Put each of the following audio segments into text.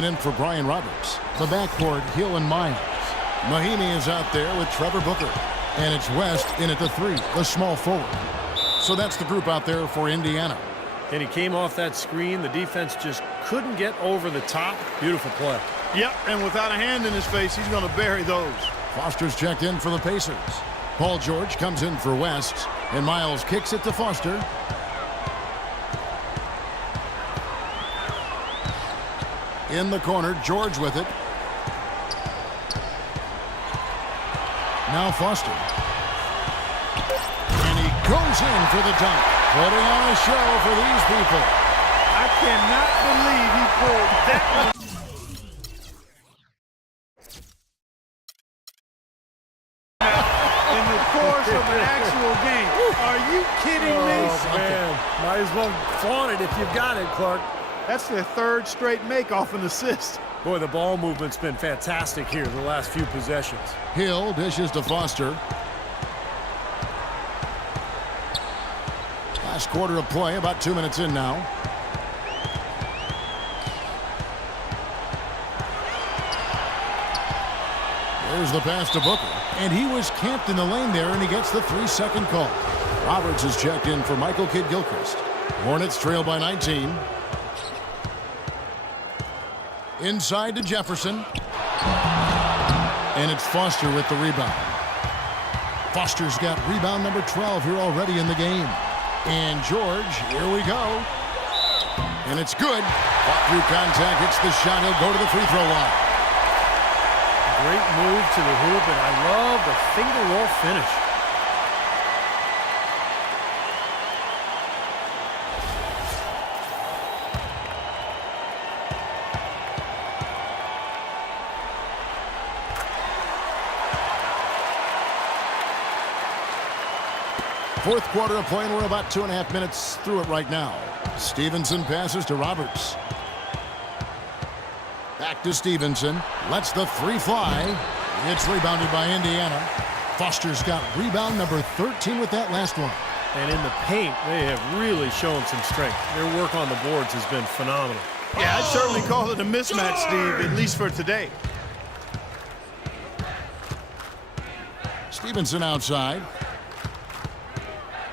been in for Brian Roberts. The backcourt, Hill and Miles. Mahinmi is out there with Trevor Booker. And it's West in at the 3, the small forward. So that's the group out there for Indiana. And he came off that screen. The defense just couldn't get over the top. Beautiful play. Yep, and without a hand in his face, he's going to bury those. Foster's checked in for the Pacers. Paul George comes in for West. And Miles kicks it to Foster. In the corner, George with it. Now Foster. And he goes in for the dunk. Putting on a show for these people. I cannot believe he pulled that one. In the course of an actual game. Are you kidding me? Oh, man. Might as well flaunt it if you've got it, Clark. That's their third straight make off an assist. Boy, the ball movement's been fantastic here the last few possessions. Hill dishes to Foster. Last quarter of play, about 2 minutes in now. There's the pass to Booker. And he was camped in the lane there, and he gets the 3-second call. Roberts is checked in for Michael Kidd-Gilchrist. Hornets trail by 19. Inside to Jefferson. And it's Foster with the rebound. Foster's got rebound number 12 here already in the game. And George, here we go. And it's good. Fought through contact, hits the shot. He'll go to the free throw line. Great move to the hoop, and I love the finger roll finish. Fourth quarter of play, and we're about 2.5 minutes through it right now. Stevenson passes to Roberts. Back to Stevenson. Lets the 3 fly. It's rebounded by Indiana. Foster's got rebound number 13 with that last one. And in the paint, they have really shown some strength. Their work on the boards has been phenomenal. Yeah, I'd certainly call it a mismatch, Steve, at least for today. Stevenson outside.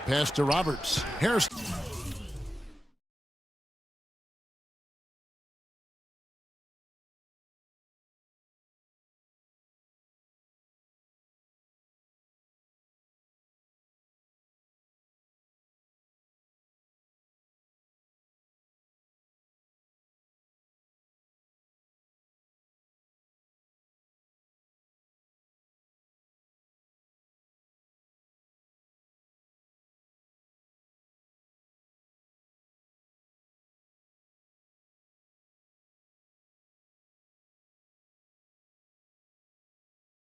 Pass to Roberts. Harris.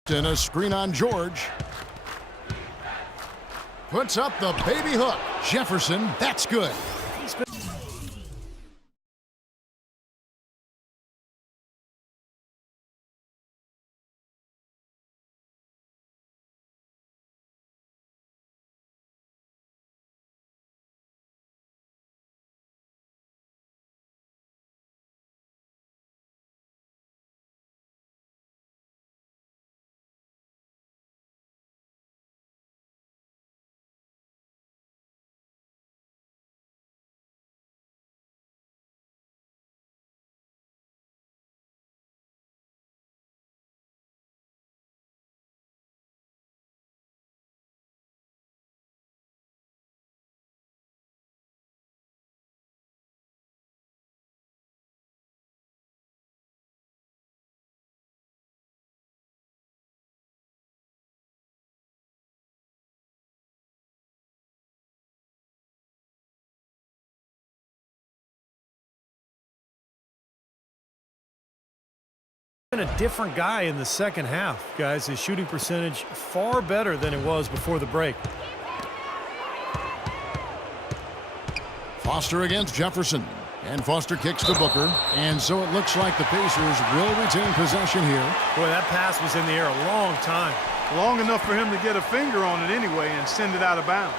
And a screen on George. Puts up the baby hook. Jefferson, that's good. Been a different guy in the second half, guys. His shooting percentage far better than it was before the break. Foster against Jefferson. And Foster kicks to Booker. And so it looks like the Pacers will retain possession here. Boy, that pass was in the air a long time. Long enough for him to get a finger on it anyway and send it out of bounds.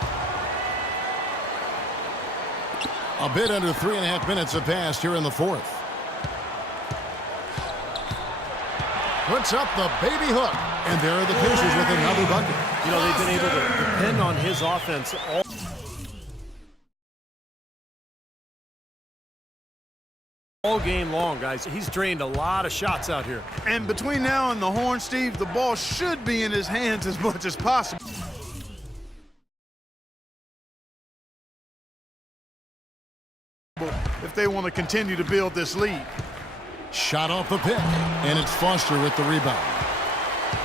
A bit under 3.5 minutes have passed here in the fourth. puts up the baby hook. And there are the Pacers with another bucket. You know, they've been able to depend on his offense all game long, guys. He's drained a lot of shots out here. And between now and the horn, Steve, the ball should be in his hands as much as possible. If they want to continue to build this lead. Shot off the pick, and it's Foster with the rebound.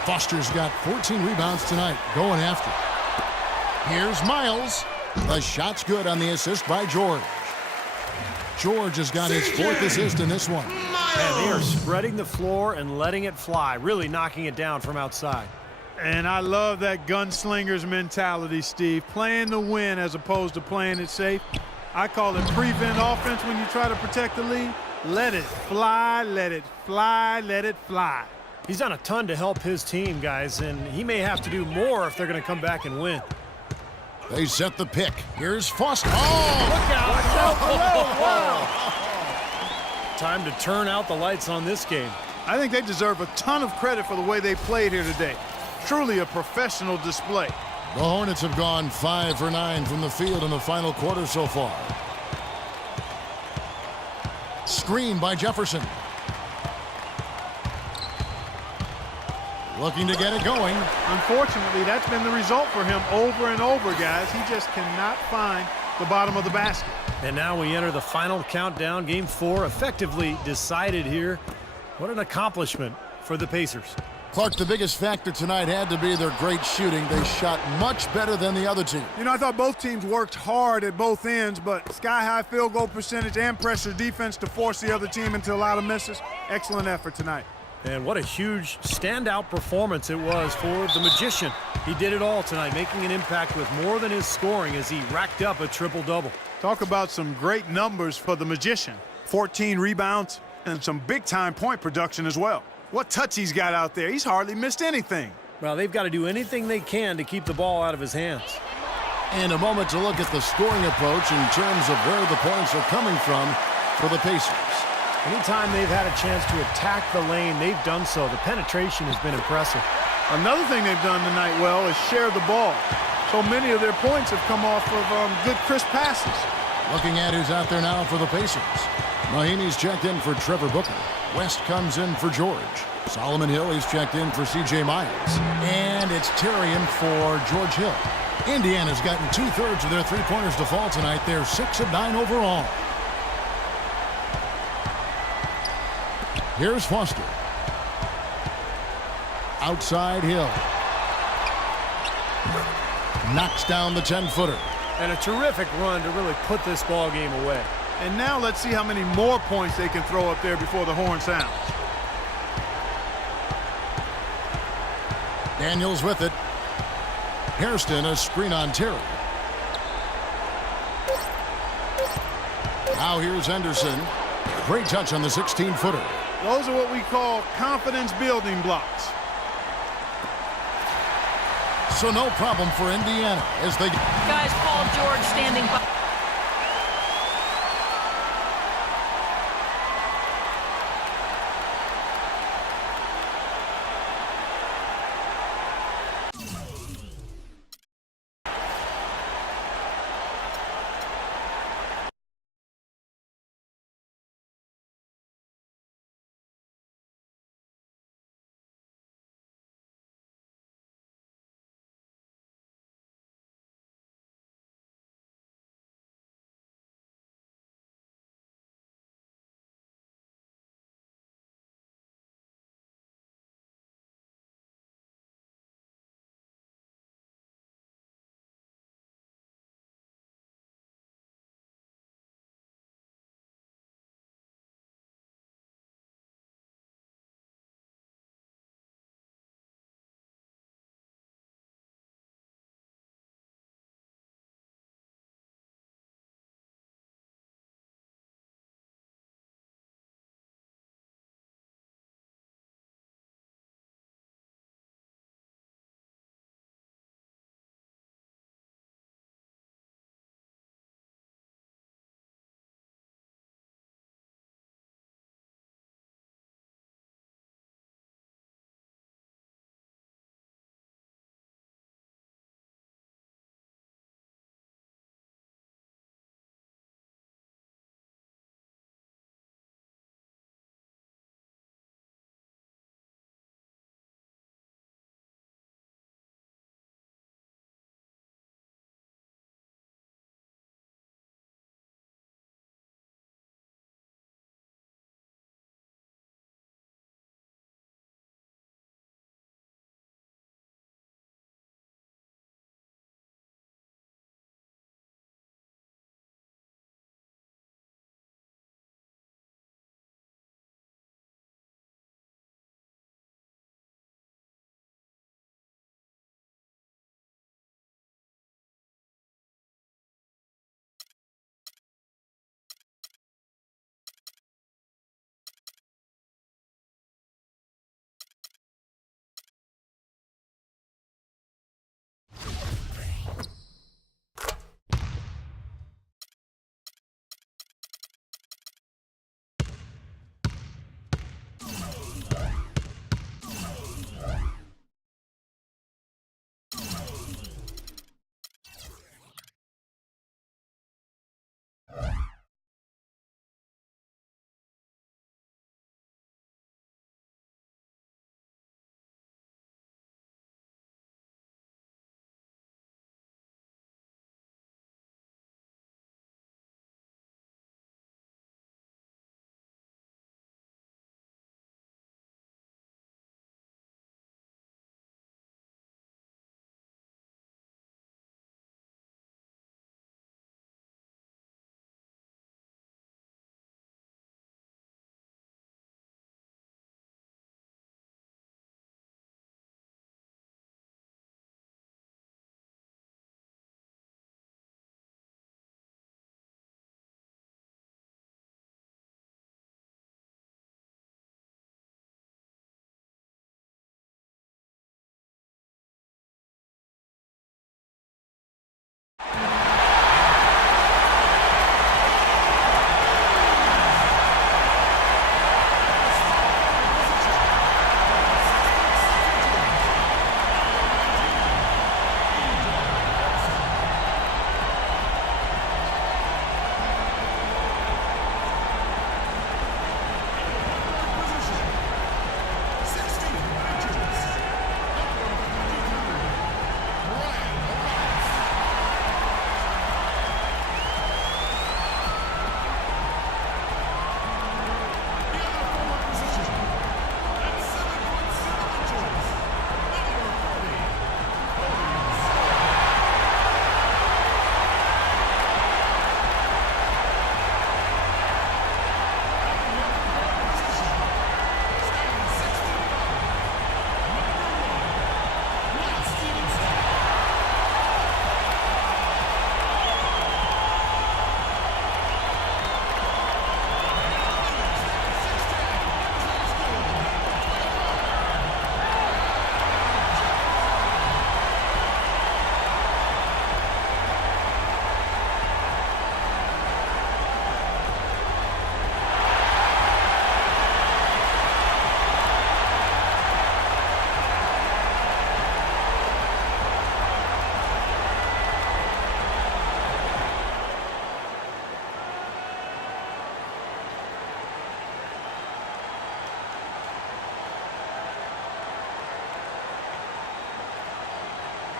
Foster's got 14 rebounds tonight, going after it. Here's Miles. The shot's good on the assist by George. George has got his 4th assist in this one. And they are spreading the floor and letting it fly, really knocking it down from outside. And I love that gunslinger's mentality, Steve. Playing to win as opposed to playing it safe. I call it prevent offense when you try to protect the lead. Let it fly, let it fly, let it fly. He's done a ton to help his team, guys, and he may have to do more if they're going to come back and win. They set the pick. Here's Foster. Oh! Look out! Wow. Time to turn out the lights on this game. I think they deserve a ton of credit for the way they played here today. Truly a professional display. The Hornets have gone 5 for 9 from the field in the final quarter so far. Screen by Jefferson. Looking to get it going. Unfortunately, that's been the result for him over and over, guys. He just cannot find the bottom of the basket. And now we enter the final countdown. Game 4 effectively decided here. What an accomplishment for the Pacers. Clark, the biggest factor tonight had to be their great shooting. They shot much better than the other team. You know, I thought both teams worked hard at both ends, but sky-high field goal percentage and pressure defense to force the other team into a lot of misses. Excellent effort tonight. And what a huge standout performance it was for the Magician. He did it all tonight, making an impact with more than his scoring as he racked up a triple-double. Talk about some great numbers for the Magician. 14 rebounds and some big-time point production as well. What touch he's got out there. He's hardly missed anything. Well, they've got to do anything they can to keep the ball out of his hands. And a moment to look at the scoring approach in terms of where the points are coming from for the Pacers. Anytime they've had a chance to attack the lane, they've done so. The penetration has been impressive. Another thing they've done tonight well is share the ball. So many of their points have come off of good crisp passes. Looking at who's out there now for the Pacers. Mahinmi's checked in for Trevor Booker. West comes in for George. Solomon Hill is checked in for C.J. Miles. And it's Tarian for George Hill. Indiana's gotten 2/3 of their three-pointers to fall tonight. They're 6 of 9 overall. Here's Foster. Outside Hill. Knocks down the 10-footer. And a terrific run to really put this ball game away. And now let's see how many more points they can throw up there before the horn sounds. Daniels with it. Hairston, a screen on Terry. Now here's Henderson. Great touch on the 16-footer. Those are what we call confidence building blocks. So no problem for Indiana as they... Guys, Paul George standing by.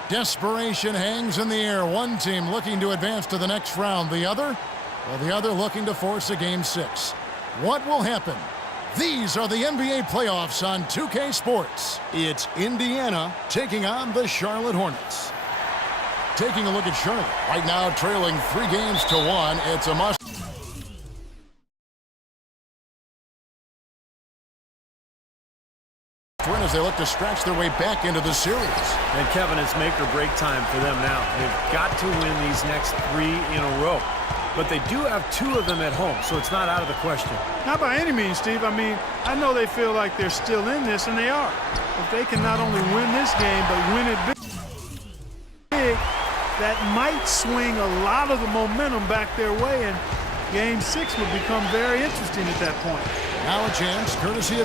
Desperation hangs in the air. One team looking to advance to the next round. The other? Well, the other looking to force a Game 6. What will happen? These are the NBA playoffs on 2K Sports. It's Indiana taking on the Charlotte Hornets. Taking a look at Charlotte. Right now trailing 3 games to 1. It's a must. Win as they look to stretch their way back into the series. And Kevin, it's make or break time for them now. They've got to win these next 3 in a row. But they do have 2 of them at home, so it's not out of the question. Not by any means, Steve. I mean, I know they feel like they're still in this, and they are. If they can not only win this game, but win it big, that might swing a lot of the momentum back their way, and Game 6 would become very interesting at that point. Now a chance, courtesy of